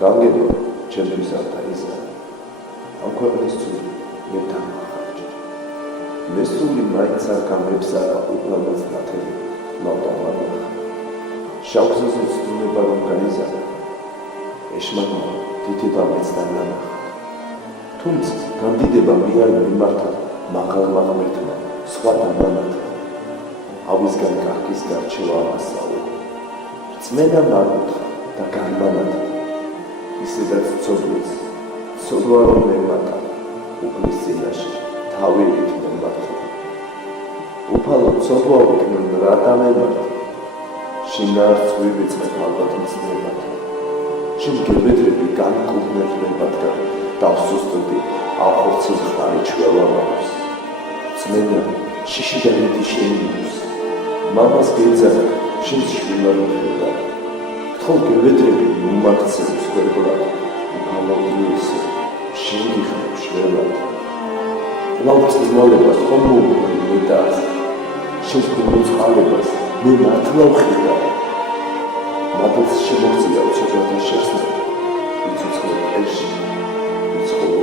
განგენო ჩემთვის ართა ისა ამ ქვეყნის ცული მე დამახარჯე მე სული მაინც არ გამრებსა უბრალოდ ნათელი მავტავარია შავგზაზე ცდილება რომ გაიზარდა ეშმაკმა თითება მეც დანანახა თუმცა გამდიდება მიარ მიმართა მაღალმა ღმერთმა სხვა დანანახა ავისგან გახკის გარჩევა ამასწავლა რწმენა მარუთხა და განმანათა ისედაც ცოდვեց ცოდვა რომ მემატა უფლის წინაშე თავივით მემართა უფალო ცოდვა ვიქნებ რა დამემართა შინაარს ვივიწყებ ალბათ მცნებად შენ გებედრები განკურნებლებად დავსუსტდი ახორცის ხარი ჩვევამავს წმენა შიშიდან მიდი შეიმუს მამას გეძახა შენ შვილად გთხოვ გებედრები უმართცებს გვერდად უფალოიეს შენ გიხარ შველად ლავწის მოლებას ხომ მოვიდას შენ გულოწყალებას მე მართლა ვხიდა მათაც შემოწია უცოდათა შეხსნა ვიცოცხლე ელში ვიცხოვე